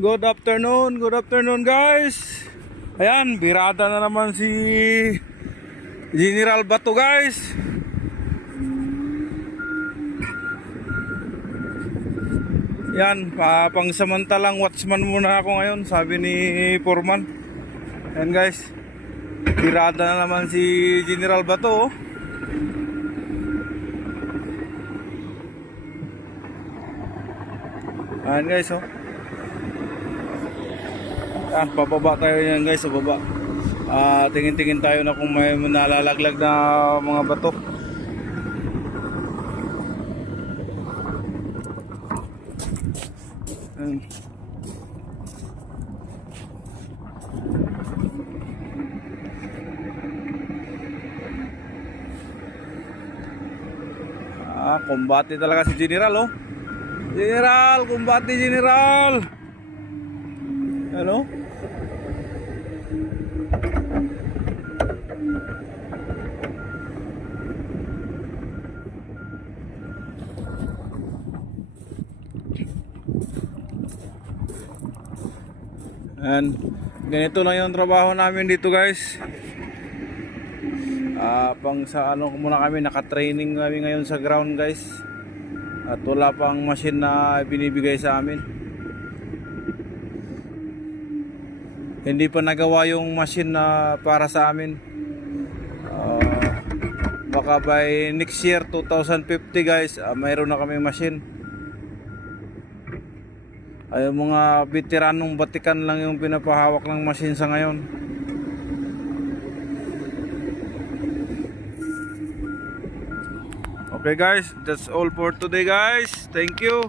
Good afternoon guys. Ayan, birada na naman si General Bato guys. Yan, pangsamantalang watchman muna ako ngayon, sabi ni Foreman. Ayan guys, birada na naman si General Bato. Ayan guys, oh. Pababa tayo yan guys, sa baba. Tingin-tingin tayo na kung may nalalaglag na mga bato. Ayan. Kumbati talaga si General, oh. General, kumbati General. Ano? And ganito lang yung trabaho namin dito guys. Pang sa ano muna kami, naka-training kami ngayon sa ground guys. At wala pang machine na binibigay sa amin. Hindi pa nagawa yung machine na para sa amin. Baka by next year 2050 guys, mayroon na kami machine. Ay mga veteranong batikan lang yung pinapahawak ng machine sa ngayon. Okay guys, that's all for today guys. Thank you.